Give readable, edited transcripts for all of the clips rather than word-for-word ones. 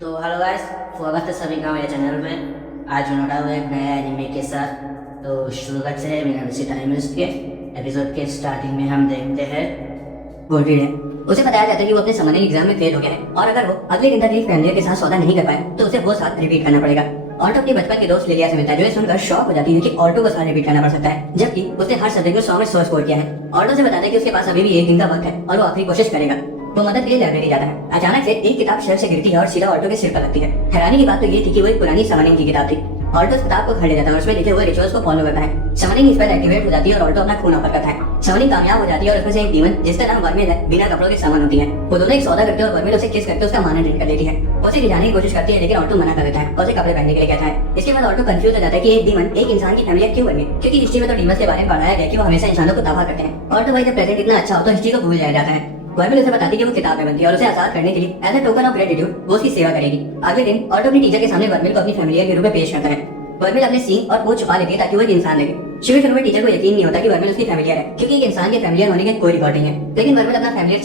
तो hello guys, स्वागत है सभी का मेरे चैनल में। आज मैं लौटा हुआ एक नया एनिमे के साथ। तो शुरू करते हैं बिना किसी टाइम वेस्ट के। एपिसोड के स्टार्टिंग में हम देखते हैं गोल्डी है। उसे बताया जाता है कि वो अपने समनिंग एग्जाम में फेल हो गया है और अगर वो अगले दिन तक एक फैमिली के साथ सौदा नहीं कर पाए तो उसे वो साथ रिपीट करना पड़ेगा। ऑल्टो अपनी बचपन के दोस्त लिलिया से मिलता है, जो ये सुनकर शॉक हो जाती है कि ऑल्टो को साथ रिपीट करना पड़ सकता है, जबकि उसने हर सब्जेक्ट में 100 में 100 स्कोर किया है। ऑल्टो से बताता है कि उसके पास अभी भी एक दिन का वक्त है और वो आखिरी कोशिश करेगा। वो मदद के लिए लाइब्रेरी जाता है। अचानक से एक किताब शेल्फ से गिरती है और सीधा ऑल्टो के सिर पर लगती है। हैरानी की बात तो ये थी कि वो एक पुरानी समनिंग की किताब थी। ऑल्टो उस किताब को घर ले जाता है और उसमें लिखे हुए रिचुअल्स को फॉलो करता है। समनिंग स्पेल एक्टिवेट हो जाती है और ऑल्टो अपना खून ऑफर करता है। समनिंग कामयाब हो जाती है और उसमें से एक डीमन जिसका नाम वर्मिल है बिना कपड़ों के सामान होती है। वो दोनों एक सौदा करते हैं और वर्मिल उसे किस करके उसका माना ड्रिंक कर लेती है। वो उसे रिझाने की कोशिश करती है लेकिन ऑल्टो मना कर देता है और उसे कपड़े पहनने के लिए कहता है। इसके बाद ऑल्टो कंफ्यूज हो जाता है कि एक डीमन एक इंसान की फैमिली क्यों बनी, क्योंकि हिस्ट्री में तो डीमन के बारे में पढ़ाया गया कि वो हमेशा इंसानों को तबाह करते हैं। ऑल्टो भाई जब प्रेजेंट इतना अच्छा हो तो हिस्ट्री को भूल जाया जाता है। वर्मिल उसे बताती है कि वो किताब में बनती है और उसे आजाद करने के लिए as a token of gratitude वो उसकी सेवा करेगी। अगले दिन ऑल्टो अपनी टीचर के सामने वर्मिल को अपनी फैमिलियर के रूप में पेश करता है। वर्मिल अपने सींग और पूंछ छुपा लेती है ताकि वो एक इंसान लगे। शुरू में टीचर को यकीन नहीं होता कि वर्मिल उसकी फैमिलियर है, क्योंकि एक इंसान के फैमिलियर होने के कोई रिकॉर्ड नहीं है। लेकिन वर्मिल अपना फैमिलियर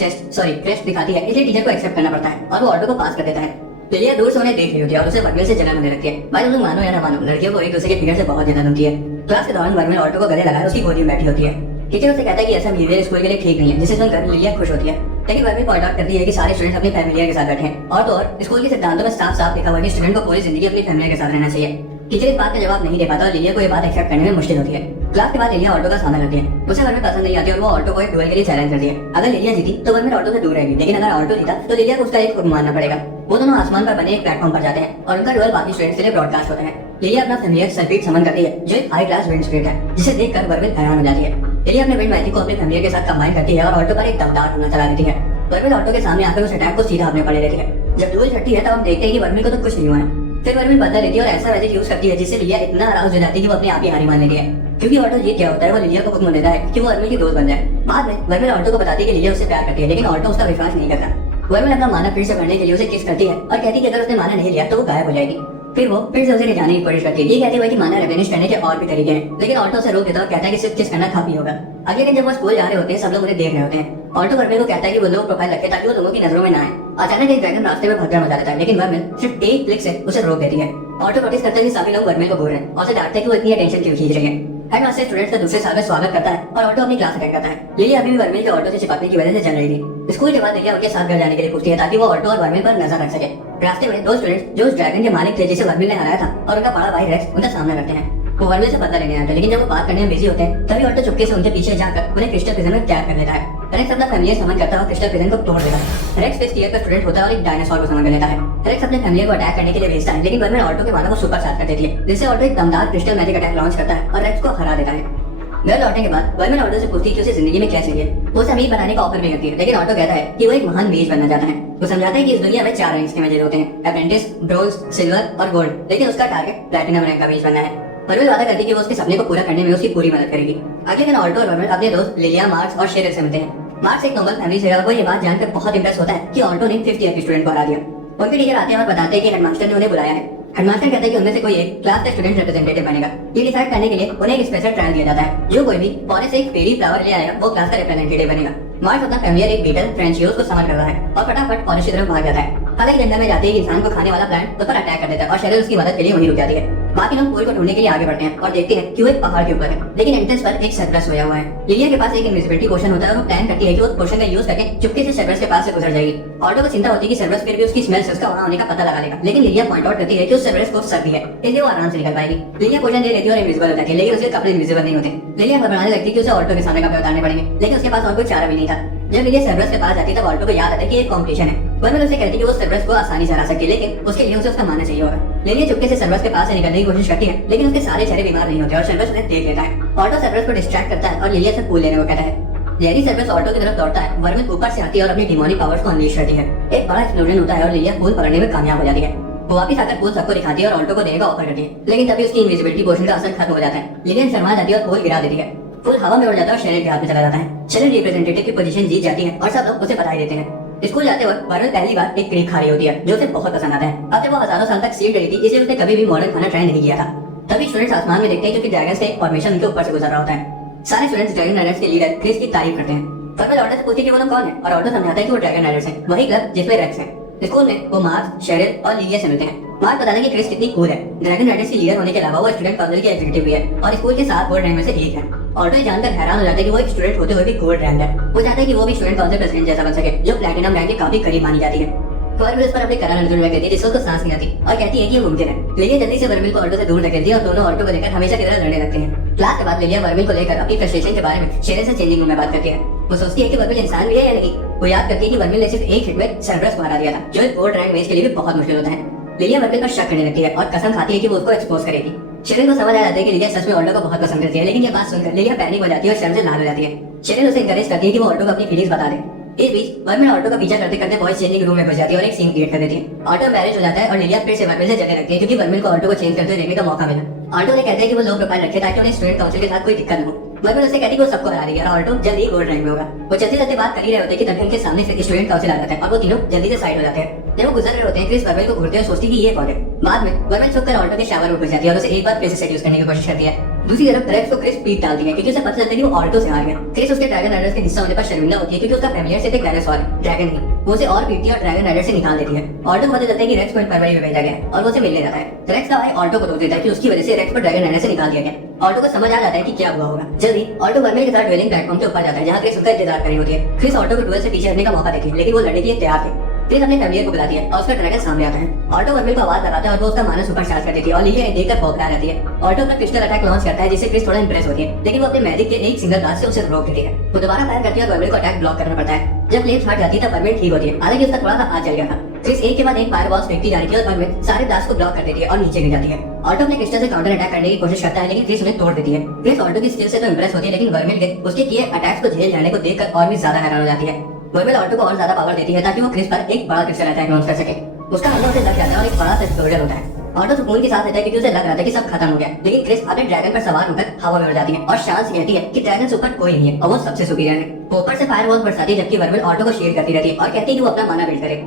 क्रेस्ट दिखाती है, इसलिए टीचर को एक्सेप्ट करना पड़ता है और वो ऑल्टो को पास कर देता है। लिलिया दूर से उन्हें देख रही होती है और उसे वर्मिल से जलन होने लगती है। भाई तुम मानो या ना मानो, लड़कियों को एक दूसरे के फिगर से बहुत जलन होती है। क्लास के दौरान वर्मिल ऑल्टो को गले लगाकर उसकी गोदी में बैठी होती है। टीचर उसे कहता है कि ऐसा बिहेवियर स्कूल के लिए ठीक नहीं है, जिसे सुनकर लिलिया खुश होती है। लेकिन वर्मिल पॉइंट आउट करती है कि सारे स्टूडेंट्स अपनी फैमिलियर के साथ बैठे हैं और तो और स्कूल के सिद्धांतों में साफ साफ लिखा हुआ है कि स्टूडेंट को पूरी जिंदगी अपनी फैमिली के साथ रहना चाहिए। टीचर इस बात का जवाब नहीं दे पाता और लिलिया को ये बात एक्सेप्ट करने में मुश्किल होती है। क्लास के बाद लिलिया ऑल्टो का सामना करती है। उसे वर्मिल पसंद नहीं आती और वो ऑल्टो को एक डुएल के लिए चैलेंज करती है। अगर लिलिया जीती तो वर्मिल ऑल्टो से दूर रहेगी, लेकिन अगर ऑल्टो जीता तो लिलिया को उसका एक खुद मानना पड़ेगा। वो दोनों आसमान पर बने एक प्लेटफॉर्म पर जाते हैं और उनका डुएल बाकी स्टूडेंट्स के लिए ब्रॉडकास्ट होता है। लिलिया अपना फैमिलियर सल्फेट समन करती है, जो एक हाई क्लास विंड स्पीड है, जिसे देखकर वर्मिल हैरान हो जाती है। लिलिया अपने विंड मैजिक को अपने फैमिलियर के साथ कंबाइन करती है और ऑल्टो पर एक दमदार हमला चला देती है। वर्मिल ऑल्टो के सामने आकर उस अटैक को सीधा अपने पड़े लेती है। जब डुएल छटती है तब हम देखते हैं कि वर्मिल को तो कुछ नहीं हुआ है। फिर वर्मिल बदला लेती है और ऐसा मैजिक यूज करती है जिससे लिलिया इतना अराउज हो जाती है कि वो अपने आप ही हारी मान लेती है। क्योंकि ऑल्टो जीत गया होता है, वो लिलिया को हुक्म देता है कि वो वर्मिल की दोस्त बन जाए। बाद में वर्मिल ऑल्टो को बताती है कि लिलिया उससे प्यार करती है, लेकिन ऑल्टो उसका विश्वास नहीं करता। वर्मिल अपना माना फिर से भरने के लिए उसे किस करती है और कहती है कि अगर उसने माना नहीं लिया तो वो गायब हो जाएगी। फिर वो फिर से उसे ले जाने की कोशिश करती है। ये कहते हुए कि माना रिप्लेनिश करने के और भी तरीके हैं, लेकिन ऑल्टो से रोक देता है और कहता है कि सिर्फ किस करना काफी होगा। अगले दिन जब वो स्कूल जा रहे होते हैं, सब लोग उन्हें देख रहे होते हैं। ऑल्टो वर्मिल को कहता है कि वो लोग प्रोफाइल रखे ताकि वो लोगों की नजरों में ना आए। अचानक एक ड्रैगन रास्ते में भगदड़ मचा देता है, लेकिन वर्मिल सिर्फ एक क्लिक से उसे रोक देती है। ऑल्टो नोटिस करता है कि सभी लोग वर्मिल को घूर रहे हैं और उसे डांटते हैं कि वो इतनी अटेंशन क्यों खींच रही है। हेडमास्टर स्टूडेंट्स का दूसरे साल में स्वागत करता है और ऑल्टो अपनी क्लास अटेंड करता है। लिलिया अभी भी वर्मिल के ऑल्टो से चिपकने की वजह से जल रही थी। स्कूल के बाद लिलिया उनके साथ घर जाने के लिए पूछती है ताकि वो ऑल्टो और वर्मिल पर नजर रख सके। रास्ते में दो स्टूडेंट्स जो उस ड्रैगन के मालिक थे जिसे वर्मिल ने हराया था और उनका बड़ा भाई रेक्स उनका सामना करते हैं। वो वर्मिल से बदला लेने आते हैं, लेकिन जब वो बात करने में बिजी होते हैं तभी ऑल्टो चुपके से उनके पीछे जाकर उन्हें क्रिस्टल प्रिजन में कैद कर लेता है। रेक्स अपना फैमिली समन करता है और क्रिस्टल प्रिजन को तोड़ देता है। रेक्स फेस टीयर का स्टूडेंट होता है और एक डायनासोर को समन कर लेता है। रेक्स अपने फैमिली को अटैक करने के लिए भेजता है, लेकिन वर्मिल ऑल्टो के मानव को सुपर चार्ज कर देती है, जिससे ऑल्टो एक दमदार क्रिस्टल मैजिक अटैक लॉन्च करता है और रेक्स को हरा देता है। घर लौटने के बाद वर्मिल ऑल्टो से पूछती है कि उसे जिंदगी में क्या चाहिए। वो उसे अमीर बनाने का ऑफर भी करती है, लेकिन ऑल्टो कहता है कि वो एक महान मेज बनना चाहता है। वो समझाता है कि इस दुनिया में 4 रैंक्स के मेजर होते हैं, अप्रेंटिस, ब्रोंज, सिल्वर और गोल्ड, लेकिन उसका टारगेट प्लैटिनम रैंक का मेज बनना है। वर्मिल वादा करती है कि वो उसके सपने को पूरा करने में उसकी पूरी मदद करेगी। अगले दिन ऑल्टो और वर्मिल अपने दोस्त लिलिया, मार्क्स और शेरिल से मिलते हैं। मार्क्स एक नोबल फैमिली से है और वो ये बात जानकर बहुत इंप्रेस होता है कि ऑल्टो ने 5th ईयर के स्टूडेंट को हरा दिया। उनके टीचर आते हैं और बताते हैं कि हेडमास्टर ने उन्हें बुलाया है। हेडमास्टर कहते हैं कि उनमें से कोई एक क्लास का स्टूडेंट रिप्रेजेंटेटिव बनेगा। ये डिसाइड करने के लिए उन्हें एक स्पेशल ट्रायल दिया जाता है। जो कोई भी फॉरेस्ट से एक फेरी फ्लावर ले आएगा वो क्लास का रिप्रेजेंटेटिव बनेगा। मार्क्स अपना फैमिलियर एक बीटल फ्रेंचियोस को समन कर रहा है और फटाफट फॉरेस्ट की तरफ भाग जाता है। हालांकि जंगल में जाते ही इंसान को खाने वाला प्लांट उस पर अटैक कर देता है और शेरिल उसकी मदद के लिए वहीं रुक जाती है। बाकी लोग पूल को ढूंढने के लिए आगे बढ़ते हैं और देखते हैं कि वो एक पहाड़ के ऊपर है, लेकिन एंट्रेंस पर एक सर्कस सोया हुआ है। लिलिया के पास एक इनविजिबिलिटी पोशन होता है और वो प्लान करती है कि वो पोशन का यूज करके चुपके से सर्कस के पास से गुजर जाएगी। ऑल्टो को चिंता होती है कि सर्कस फिर भी उसकी स्मेल से उसका वहां होने का पता लगा लेगा, लेकिन लिलिया पॉइंट आउट करती है कि उस सर्कस को सर्दी है, इसलिए वो आराम से निकल पाएगी। लिलिया पोशन ले लेती है और इनविजिबल हो जाती है, लेकिन उसके कपड़े इनविजिबल नहीं होते। लिलिया घबराने लगती है कि उसे ऑल्टो के सामने कपड़े उतारने पड़ेंगे, लेकिन उसके पास और कोई चारा भी नहीं था। जब लिलिया सर्कस के पास जाती है तब ऑल्टो को याद आता है कि एक कॉम्पिटिशन है। वर्मिल उसे कहती है कि वो सर्कस को आसानी से हरा सकती है, लेकिन उसके लिए उसे उसका मानना चाहिए होगा। लिलिया चुपके से सर्कस के पास से निकलने की कोशिश करती है, लेकिन उसके सारे चेहरे बीमार नहीं होते और सर्कस उन्हें देख लेता है। ऑल्टो सर्कस को डिस्ट्रैक्ट करता है और लिलिया से पूल लेने को कहता है। जेरी सर्कस ऑल्टो की तरफ दौड़ता है। वर्मिल ऊपर से आती है और अपनी डिमोनिक पावर्स को अनलीश करती है। एक बड़ा एक्सप्लोजन होता है और लिलिया पूल पकड़ने में कामयाब हो जाती है। वो वापस आकर पूल सबको दिखाती है और ऑल्टो को देने का ऑफर करती है, लेकिन तभी उसकी इनविजिबिलिटी पोशन का असर खत्म हो जाता है। लिलिया शर्मा जाती है और पूल गिरा देती है। फूल हवा में उड़ जाता है और शेरिल के हाथ में चला जाता है। शेरिल रिप्रेजेंटेटिव की पोजीशन जीत जाती है और सब लोग उसे बधाई देते हैं। स्कूल जाते वक्त वर्मिल पहली बार एक क्रीक खा रही होती है, जो उसे बहुत पसंद आता है। अब जब वो हजारों साल तक सीख रही थी, इसलिए उसने कभी भी मॉडर्न खाना ट्राई नहीं किया था। तभी स्टूडेंट्स आसमान में देखते हैं क्योंकि ड्रैगन्स का एक फॉर्मेशन उनके ऊपर से गुजर रहा होता है। सारे स्टूडेंट्स ड्रैगन राइडर्स के लीडर क्रिस की तारीफ करते हैं। वर्मिल ऑल्टो से पूछती है कि वो लोग कौन है और ऑल्टो समझाता है कि वो ड्रैगन राइडर्स हैं, वही क्लब जिसमें रेक्स है। स्कूल में वो मार्क, शेरिल और लिलिया से मिलते हैं। मार्क बताता है कि क्रिस कितनी कूल है। ड्रैगन राइडर्स की लीडर होने के अलावा वो स्टूडेंट काउंसिल की एग्जीक्यूटिव भी है और स्कूल के 7 बोर्ड रैंक में से एक है। ऑटो ये जानकर हैरान हो जाता है कि वो एक स्टूडेंट होते हुए भी गोल्ड रैंक है। वो चाहता है कि वो भी स्टूडेंट काउंसिल प्रेसिडेंट जैसा बन सके, जो प्लैटिनम रैंक के काफी करीब मानी जाती है। वर्मिल इस पर अपने करार अर्जुन देती है जिससे उसको सांस नहीं आती और कहती है कि ये मुमकिन है। लिलिया जल्दी से वर्मिल को ऑटो से दूर धकेलती है और दोनों ऑटो को लेकर हमेशा की तरह लड़ने लगते हैं। क्लास के बाद लिलिया वर्मिल को लेकर अपनी फ्रस्ट्रेशन के बारे में शेरिल से चेंजिंग रूम में बात करती है। वो सोचती है कि वर्मिल इंसान भी है या नहीं। वो याद करती है कि वर्मिल ने सिर्फ एक हिट में सर्ब्रस को हरा दिया था, जो एक गोल्ड रैंक मैच के लिए भी बहुत मुश्किल होता है। लिलिया वर्मिल पर शक करने लगती है और कसम खाती है कि वो उसको एक्सपोज करेगी। शेरिल को समझ आ जाता है कि लिलिया सच में ऑल्टो को बहुत पसंद करती है, लेकिन ये बात सुनकर लिलिया पैनिक हो जाती है और शर्म से लाल हो जाती है। शेरिल उसे एनकरेज करती है कि वो ऑल्टो को अपनी फीलिंग्स बता दे। इस बीच वर्मिल ऑटो का पीछा करते करते बॉयज चेंजिंग रूम में घुस जाती है और एक सीन क्रिएट कर देती है। ऑटो मैरिज हो जाता है और लिलिया फिर से वर्मिल से जलने लगती है क्योंकि वर्मिल को ऑटो को चेंज करते हुए देखने का मौका मिला। ऑटो ने कहते हैं कि वो लो प्रोफाइल रखे ताकि उन्हें स्टूडेंट काउंसिल के साथ कोई दिक्कत न हो। वर्मिल उसे कहती है कि वो सबको हरा देगी और ऑल्टो जल्द ही गोल्ड रैंक में होगा। वो चलते चलते बात कर ही रहे होते हैं कि तभी उनके सामने से स्टूडेंट काउंसिल आ जाता है और वो तीनों जल्दी से साइड हो जाते हैं। जब वो गुजर रहे होते हैं क्रिस वर्मिल को घूरते हुए सोचती है कि ये कौन है। बाद में वर्मिल छुपकर ऑल्टो के शावर में घुस जाती है और उसे एक बार फिर से सेड्यूस करने की कोशिश करती है। दूसरी तरफ रेक्स को क्रिस पीट डालती है क्योंकि उसे पता चलता है कि वो ऑल्टो से हार गया। क्रिस उसके ड्रैगन राइडर्स के हिस्सा होने पर शर्मिंदा होती है क्योंकि उसका फैमिलियर सिर्फ एक डायनासोर है, ड्रैगन नहीं। वो उसे और पीटती है और ड्रैगन राइडर से निकाल देती है। ऑल्टो को पता चलता है कि रेक्स को इन्फर्मरी में भेजा गया और वो उसे मिलने जाता है। रेक्स का भाई ऑल्टो को रोक देता है कि उसकी वजह से रेक्स को ड्रैगन राइडर से निकाल दिया गया। ऑल्टो को समझ आ जाता है कि क्या हुआ होगा। जल्दी ऑल्टो वर्मिल के साथ ड्वेलिंग प्लेटफॉर्म के ऊपर जाता है जहाँ क्रिस उसका इंतजार कर रही होती है। क्रिस ऑल्टो को डुएल से पीछे हटने का मौका देती है लेकिन वो लड़ने के लिए तैयार थे। क्रिस अपने फैमिलियर को बुलाती है और उसका ड्रैगन सामने आता है। ऑल्टो वर्मिल को आवाज लगाता है और वो उसका मानस सुपर चार्ज कर देती है और लिलिया देखकर बौखला जाती है। ऑल्टो अपना क्रिस्टल अटैक लॉन्च करता है जिससे क्रिस थोड़ा इंप्रेस होती है, लेकिन वो अपने मैजिक के एक सिंगल बात से उसे रोक देती है। वो दोबारा फायर करती है और वर्मिल को अटैक ब्लॉक करना पड़ता है। जब फ्लेम्स हट जाती है तब वर्मिल ठीक होती है, हालांकि उसका थोड़ा सा हाथ जल गया था। क्रिस एक के बाद एक फायर बॉल्स फेंकती जा रही है और वर्मिल सारे ब्लास्ट को ब्लॉक कर देती है और नीचे गिर जाती है। ऑल्टो अपने क्रिस्टल से काउंटर अटैक करने की कोशिश करता है लेकिन क्रिस उन्हें तोड़ देती है। क्रिस ऑल्टो की स्किल से तो इंप्रेस होती है लेकिन वर्मिल के उसके किए अटैक्स को झेल जाने को देखकर और भी ज्यादा हैरान हो जाती है। वर्मिल ऑल्टो को और ज्यादा पावर देती है ताकि वो क्रिस पर एक बड़ा क्रिस्टल अटैक लॉन्च कर सके। उसका हमला उसे लग जाता है और एक बड़ा सा एक्सप्लोजन होता है। ऑल्टो सुकून के साथ रहता है क्योंकि उसे लग रहा था कि सब खत्म हो गया, लेकिन क्रिस अपने ड्रैगन पर सवार होकर हवा में उड़ जाती है और शांत से कहती है कि ड्रैगन से ऊपर कोई नहीं है और वो सबसे सुपीरियर है। वो ऊपर से फायर बॉल्स बरसाती है जबकि वर्मिल ऑल्टो को शेयर करती रहती है और कहती है कि वो अपना माना बिल्ड करे।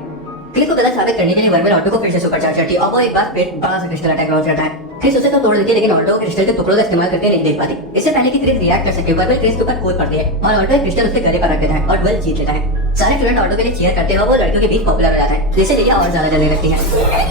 क्रिस को गलत साबित करने के लिए वर्मिल ऑल्टो को फिर से सुपर चार्ज करती है और वो एक बार फिर बड़ा सा क्रिस्टल अटैक लॉन्च करता है। क्रिस उसे तो तोड़ देती है लेकिन ऑल्टो क्रिस्टल के टुकड़ों का इस्तेमाल करके नहीं देख पाती। इससे पहले कि क्रिस रिएक्ट कर सके वर्मिल क्रिस के ऊपर कूद पड़ती है और ऑल्टो एक क्रिस्टल उसके गले पर रख देता है और डुएल जीत लेता है। सारे स्टूडेंट ऑल्टो के लिए चीयर करते हुए वो लड़कियों के बीच पॉपुलर हो जाता है जिससे लिलिया और ज्यादा जलने लगती है।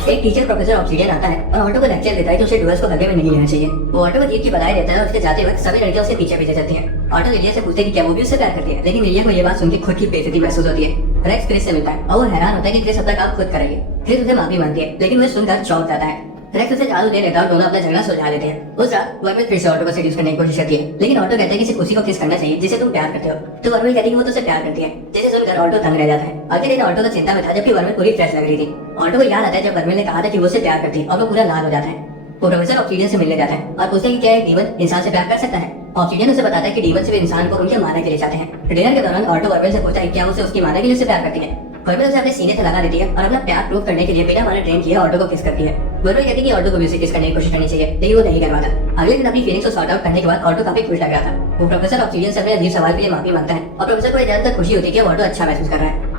एक टीचर प्रोफेसर ऑब्सीडियन आता है और ऑल्टो को लेक्चर देता है कि उसे डुएल्स को हल्के में नहीं लेना चाहिए। वो ऑल्टो को जीत की बधाई देता है और उसके जाते वक्त सभी लड़कियां उसके पीछे पीछे चलती हैं। ऑल्टो लिलिया से पूछते हैं कि क्या वो भी उससे प्यार करती है, लेकिन लिलिया को ये बात सुनकर खुद की बेइज्जती महसूस होती है। रेक्स क्रिस से मिलता है और वो हैरान होता है कि क्रिस अपना काम खुद करेगी। क्रिस उसे माफी मांगती है लेकिन वो सुनकर चौंक जाता है। रेक्स उसे झाड़ू दे लेता है और दोनों अपना झगड़ा सुलझा लेते हैं। उस रात वर्मिल फिर से ऑल्टो को सेड्यूस करने की कोशिश करती है लेकिन ऑल्टो कहता है कि सिर्फ उसी को किस करना चाहिए जिसे तुम प्यार करते हो। तो वर्मिल कहती है कि वो तुझसे प्यार करती है, जिसे सुनकर ऑल्टो तंग रह जाता है। अगले दिन ऑल्टो तो चिंता में था जबकि वर्मिल पूरी फ्रेश लग रही थी। ऑल्टो को याद आता है जब वर्मिल ने कहा था कि वो उसे प्यार करती है और वो पूरा लाल हो जाता है। वो प्रोफेसर ऑब्सीडियन से मिलने जाता है और पूछते हैं कि क्या एक डीमन इंसान से प्यार कर सकता है। ऑब्सीडियन उसे बताता है कि डीमन सिर्फ इंसान को उनके माना के लिए चाहते हैं। डिनर के दौरान ऑल्टो वर्मिल से पूछता है क्या उसे उसकी माना के लिए उसे प्यार करती है। वर्मिल उसे अपने सीने से लगा देती है और अपना प्यार प्रूव करने के लिए बिना माने ट्रेन किए ऑल्टो को किस करती है। वर्मिल कहती है कि ऑल्टो को भी उसे किस करने की कोशिश करनी चाहिए लेकिन वो नहीं करवाता। अगले दिन अपनी फीलिंग्स को सॉर्ट आउट करने के बाद ऑल्टो काफी खुश लग रहा था। वो प्रोफेसर ऑब्सीडियन से अपने अजीब सवाल के लिए माफी मांगता है और प्रोफेसर को ये जानकर खुशी होती है कि ऑल्टो अच्छा महसूस कर रहा है।